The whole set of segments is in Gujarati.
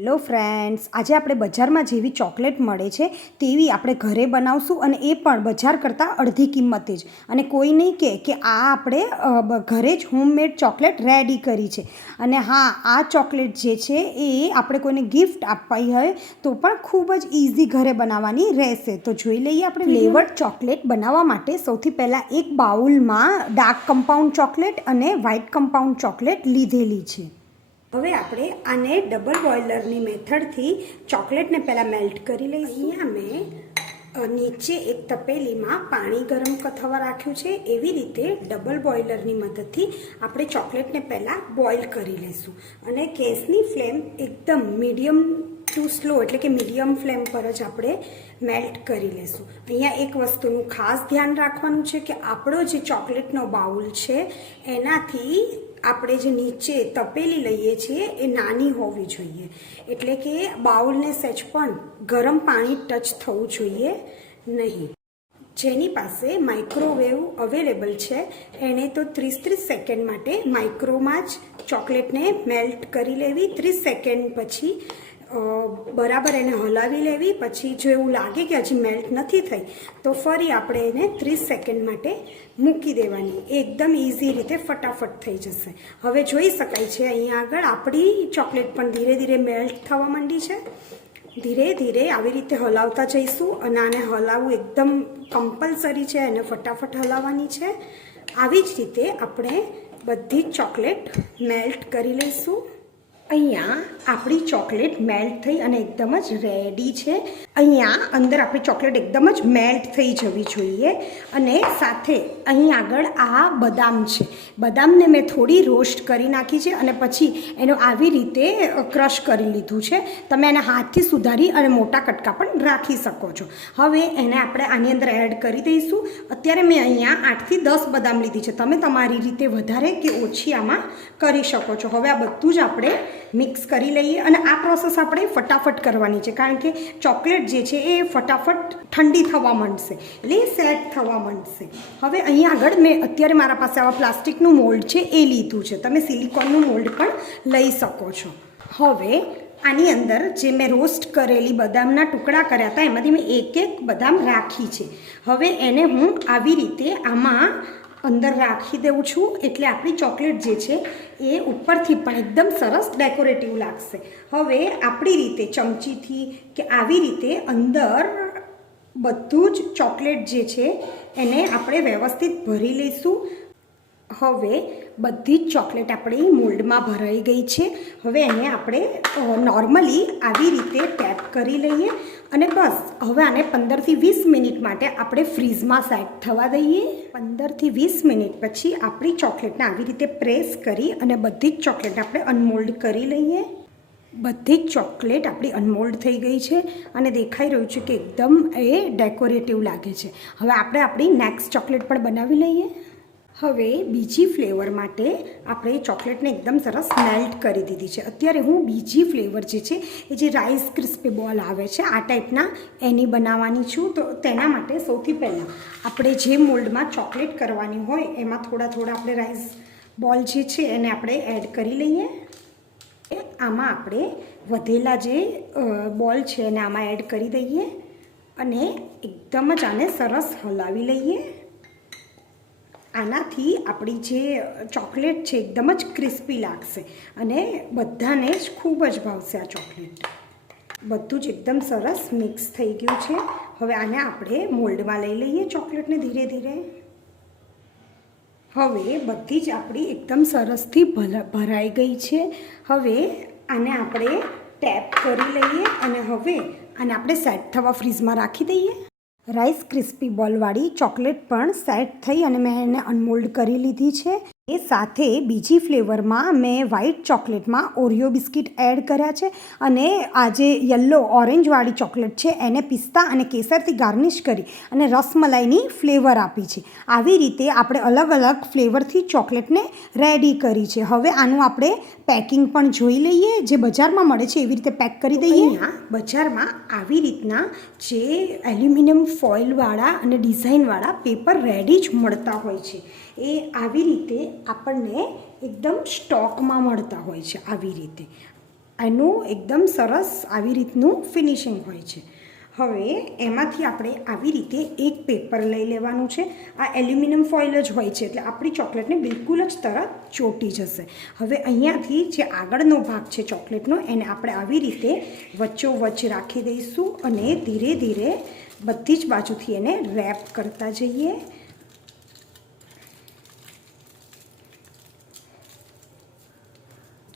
હેલો ફ્રેન્ડ્સ, આજે આપણે બજારમાં જેવી ચોકલેટ મળે છે તેવી આપણે ઘરે બનાવશું અને એ પણ બજાર કરતાં અડધી કિંમતે જ. અને કોઈ નહીં કહે કે આ આપણે ઘરે જ હોમમેડ ચોકલેટ રેડી કરી છે. અને હા, આ ચોકલેટ જે છે એ આપણે કોઈને ગિફ્ટ આપવી હોય તો પણ ખૂબ જ ઇઝી ઘરે બનાવવાની રહેશે. તો જોઈ લઈએ આપણે ફ્લેવર્ડ ચોકલેટ બનાવવા માટે. સૌથી પહેલાં એક બાઉલમાં ડાર્ક કમ્પાઉન્ડ ચોકલેટ અને વ્હાઇટ કમ્પાઉન્ડ ચોકલેટ લીધેલી છે. હવે આપણે આને ડબલ બોઇલરની મેથડથી ચોકલેટને પહેલાં મેલ્ટ કરી લઈશું. અહીંયા મેં નીચે એક તપેલીમાં પાણી ગરમ થવા રાખ્યું છે. એવી રીતે ડબલ બોઇલરની મદદથી આપણે ચોકલેટને પહેલાં બોઇલ કરી લઈશું. અને ગેસની ફ્લેમ એકદમ મીડિયમ ટુ સ્લો એટલે કે મીડિયમ ફ્લેમ પર જ આપણે મેલ્ટ કરી લઈશું. અહીંયા એક વસ્તુનું ખાસ ધ્યાન રાખવાનું છે કે આપણો જે ચોકલેટનો બાઉલ છે એનાથી આપણે જે નીચે તપેલી લઈએ છીએ એ નાની હોવી જોઈએ. એટલે કે બાઉલને સહેજ પણ ગરમ પાણી ટચ થવું જોઈએ નહીં. જેની પાસે માઇક્રોવેવ અવેલેબલ છે એણે તો 30 સેકન્ડ માટે માઇક્રોમાં જ ચોકલેટને મેલ્ટ કરી લેવી. 30 સેકન્ડ પછી બરાબર એને હલાવી લેવી. પછી જો એવું લાગે કે હજી મેલ્ટ નથી થઈ તો ફરી આપણે એને 30 સેકન્ડ માટે મૂકી દેવાની. એકદમ ઇઝી રીતે ફટાફટ થઈ જશે. હવે જોઈ શકાય છે અહીંયા આગળ આપણી ચોકલેટ પણ ધીરે ધીરે મેલ્ટ થવા માંડી છે. ધીરે ધીરે આવી રીતે હલાવતા જઈશું અને આને હલાવવું એકદમ કમ્પલસરી છે અને ફટાફટ હલાવવાની છે. આવી જ રીતે આપણે બધી જ ચોકલેટ મેલ્ટ કરી લઈશું. અહીંયા આપણી ચોકલેટ મેલ્ટ થઈ અને એકદમ જ રેડી છે. અહીંયા અંદર આપણી ચોકલેટ એકદમ જ મેલ્ટ થઈ જવી જોઈએ. અને સાથે અહીં આગળ આ બદામ છે. બદામને મેં થોડી રોસ્ટ કરી નાખી છે અને પછી એનો આવી રીતે ક્રશ કરી લીધું છે. તમે એને હાથથી સુધારી અને મોટા કટકા પણ રાખી શકો છો. હવે એને આપણે આની અંદર એડ કરી દઈશું. અત્યારે મેં અહીંયા 8 થી 10 બદામ લીધી છે. તમે તમારી રીતે વધારે કે ઓછી આમાં કરી શકો છો. હવે આ બધું જ આપણે મિક્સ કરી લઈએ અને આ પ્રોસેસ આપણે ફટાફટ કરવાની છે કારણ કે ચોકલેટ જે છે એ ફટાફટ ઠંડી થવા માંડશે એટલે સેટ થવા માંડશે. હવે અહીંયા આગળ મેં અત્યારે મારા પાસે આવા પ્લાસ્ટિકનું મોલ્ડ છે એ લીધું છે. તમે સિલિકોનનું મોલ્ડ પણ લઈ શકો છો. હવે આની અંદર જે મેં રોસ્ટ કરેલી બદામના ટુકડા કર્યા હતા એમાંથી મેં એક બદામ રાખી છે. હવે એને હું આવી રીતે આમાં અંદર રાખી દઉં છું એટલે આપણી ચોકલેટ જે છે એ ઉપરથી પણ એકદમ સરસ ડેકોરેટિવ લાગશે. હવે આપણી રીતે ચમચીથી કે આવી રીતે અંદર બધું જ ચોકલેટ જે છે એને આપણે વ્યવસ્થિત ભરી લઈશું. હવે બધી જ ચોકલેટ આપણી મોલ્ડમાં ભરાઈ ગઈ છે. હવે એને આપણે નોર્મલી આવી રીતે ટેપ કરી લઈએ અને બસ હવે આને 15 થી 20 મિનિટ માટે આપણે ફ્રીઝમાં સેટ થવા દઈએ. 15 થી 20 મિનિટ પછી આપણી ચોકલેટને આવી રીતે પ્રેસ કરી અને બધી જ ચોકલેટ આપણે અનમોલ્ડ કરી લઈએ. બધી જ ચોકલેટ આપણી અનમોલ્ડ થઈ ગઈ છે અને દેખાઈ રહ્યું છે કે એકદમ એ ડેકોરેટિવ લાગે છે. હવે આપણે આપણી નેક્સ્ટ ચોકલેટ પણ બનાવી લઈએ. હવે બીજી ફ્લેવર માટે આપણે ચોકલેટને એકદમ સરસ મેલ્ટ કરી દીધી છે. અત્યારે હું બીજી ફ્લેવર જે છે એ જે રાઈસ ક્રિસ્પી બોલ આવે છે આ ટાઈપના એની બનાવવાની છું. તો તેના માટે સૌથી પહેલાં આપણે જે મોલ્ડમાં ચોકલેટ કરવાની હોય એમાં થોડા આપણે રાઈસ બોલ જે છે એને આપણે એડ કરી લઈએ. આમાં આપણે વધેલા જે બોલ છે એને આમાં એડ કરી દઈએ અને એકદમ જ આને સરસ હલાવી લઈએ. આનાથી આપણી જે ચોકલેટ છે એકદમ જ ક્રિસ્પી લાગશે અને બધાને જ ખૂબ જ ભાવશે આ ચોકલેટ. બધું જ એકદમ સરસ મિક્સ થઈ ગયું છે. હવે આને આપણે મોલ્ડમાં લઈ લઈએ ચોકલેટને ધીરે ધીરે. હવે બધી જ આપણી એકદમ સરસથી ભરાઈ ગઈ છે. હવે આને આપણે ટેપ કરી લઈએ અને હવે આને આપણે સેટ થવા ફ્રીઝમાં રાખી દઈએ. રાઈસ ક્રિસ્પી બોલવાળી ચોકલેટ પણ સેટ થઈ અને મેં એને અનમોલ્ડ કરી લીધી છે. એ સાથે બીજી ફ્લેવરમાં મેં વ્હાઇટ ચોકલેટમાં ઓરિયો બિસ્કિટ એડ કર્યા છે અને આ જે યલો ઓરેન્જવાળી ચોકલેટ છે એને પિસ્તા અને કેસરથી ગાર્નિશ કરી અને રસમલાઈની ફ્લેવર આપી છે. આવી રીતે આપણે અલગ અલગ ફ્લેવરથી ચોકલેટને રેડી કરી છે. હવે આનું આપણે પેકિંગ પણ જોઈ લઈએ. જે બજારમાં મળે છે એવી રીતે પેક કરી દઈએ. બજારમાં આવી રીતના જે એલ્યુમિનિયમ ફોઇલવાળા અને ડિઝાઇનવાળા પેપર રેડી જ મળતા હોય છે. એ આવી રીતે આપણને એકદમ સ્ટોકમાં મળતા હોય છે. આવી રીતે એનું એકદમ સરસ આવી રીતનું ફિનિશિંગ હોય છે. હવે એમાંથી આપણે આવી રીતે એક પેપર લઈ લેવાનું છે. આ એલ્યુમિનિયમ ફોઇલ જ હોય છે એટલે આપણી ચોકલેટને બિલકુલ જ તરત ચોંટી જશે. હવે અહીંયાથી જે આગળનો ભાગ છે ચોકલેટનો એને આપણે આવી રીતે વચ્ચોવચ્ચ રાખી દઈશું અને ધીરે ધીરે બધી જ બાજુથી એને રેપ કરતા જઈએ.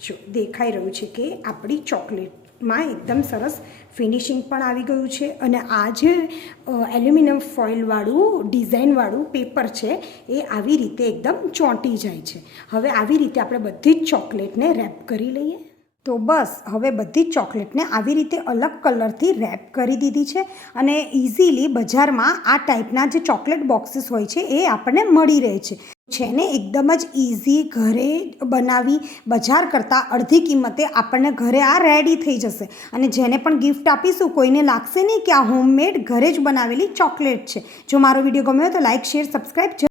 જો દેખાઈ રહ્યું છે કે આપણી ચોકલેટમાં એકદમ સરસ ફિનિશિંગ પણ આવી ગયું છે અને આ જે એલ્યુમિનિયમ ફોઇલવાળું ડિઝાઇનવાળું પેપર છે એ આવી રીતે એકદમ ચોંટી જાય છે. હવે આવી રીતે આપણે બધી જ ચોકલેટને રેપ કરી લઈએ. તો બસ હવે બધી જ ચોકલેટને આવી રીતે અલગ કલરથી રેપ કરી દીધી છે અને ઇઝીલી બજારમાં આ ટાઈપના જે ચોકલેટ બોક્સીસ હોય છે એ આપણને મળી રહે છે ને એકદમ જ ઇઝી ઘરે બનાવી બજાર કરતાં અડધી કિંમતે આપણને ઘરે આ રેડી થઈ જશે અને જેને પણ ગિફ્ટ આપીશું કોઈને લાગશે નહીં કે આ હોમમેડ ઘરે જ બનાવેલી ચોકલેટ છે. જો મારો વિડીયો ગમ્યો તો લાઇક શેર સબસ્ક્રાઈબ